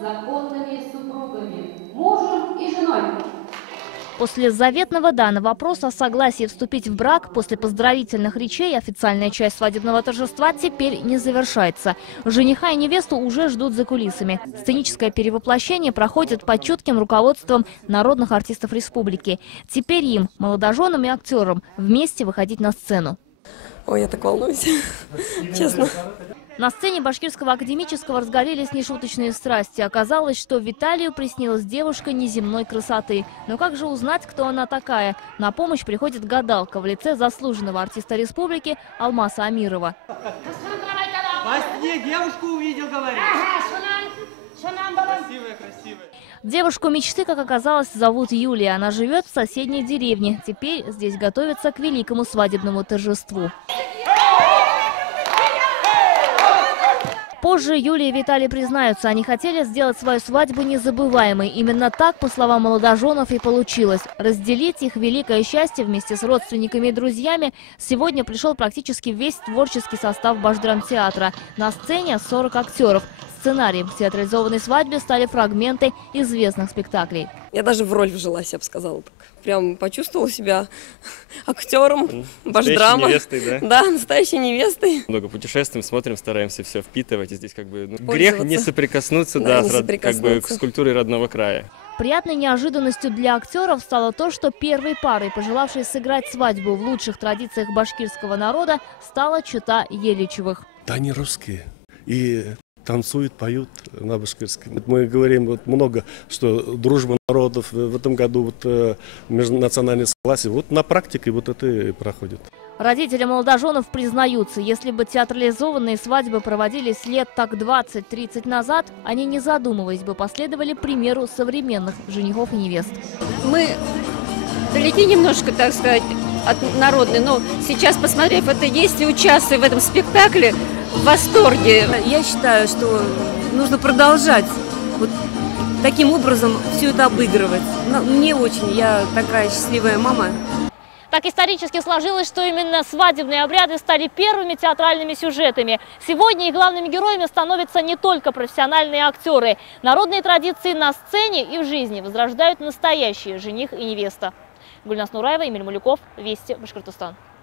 законными супругами, мужем и женой. После заветного «да» на вопрос о согласии вступить в брак после поздравительных речей официальная часть свадебного торжества теперь не завершается. Жениха и невесту уже ждут за кулисами. Сценическое перевоплощение проходит под чутким руководством народных артистов республики. Теперь им, молодоженам и актерам, вместе выходить на сцену. Ой, я так волнуюсь, честно. На сцене Башкирского академического разгорелись нешуточные страсти. Оказалось, что Виталию приснилась девушка неземной красоты. Но как же узнать, кто она такая? На помощь приходит гадалка в лице заслуженного артиста республики Алмаса Амирова. Во сне девушку увидел, говорит. Красивая, красивая. Девушку мечты, как оказалось, зовут Юлия. Она живет в соседней деревне. Теперь здесь готовится к великому свадебному торжеству. Позже Юлия и Виталий признаются, они хотели сделать свою свадьбу незабываемой. Именно так, по словам молодоженов, и получилось. Разделить их великое счастье вместе с родственниками и друзьями сегодня пришел практически весь творческий состав Башдрамтеатра. На сцене 40 актеров. Сценарием к театрализованной свадьбе стали фрагменты известных спектаклей. Я даже в роль вжилась, я бы сказала так. Прям почувствовала себя актером Башдрама. Невестой, да? Да, настоящей невестой. Много путешествуем, смотрим, стараемся все впитывать. И здесь как бы грех не соприкоснуться, Да, как бы к скульптуре родного края. Приятной неожиданностью для актеров стало то, что первой парой, пожелавшей сыграть свадьбу в лучших традициях башкирского народа, стала чета Еличевых. Да, они русские. И танцуют, поют на башкирском. Мы говорим вот много, что дружба народов в этом году, вот межнациональное согласие, вот на практике вот это и проходит. Родители молодоженов признаются, если бы театрализованные свадьбы проводились лет так 20-30 назад, они, не задумываясь бы, последовали примеру современных женихов и невест. Мы далеки немножко, так сказать, от народной, но сейчас, посмотрев это действие, участвуя в этом спектакле, в восторге. Я считаю, что нужно продолжать вот таким образом все это обыгрывать. Мне очень, я такая счастливая мама. Так исторически сложилось, что именно свадебные обряды стали первыми театральными сюжетами. Сегодня их главными героями становятся не только профессиональные актеры. Народные традиции на сцене и в жизни возрождают настоящие жених и невеста. Гульнас Нураева, Эмиль Малюков, Вести, Башкортостан.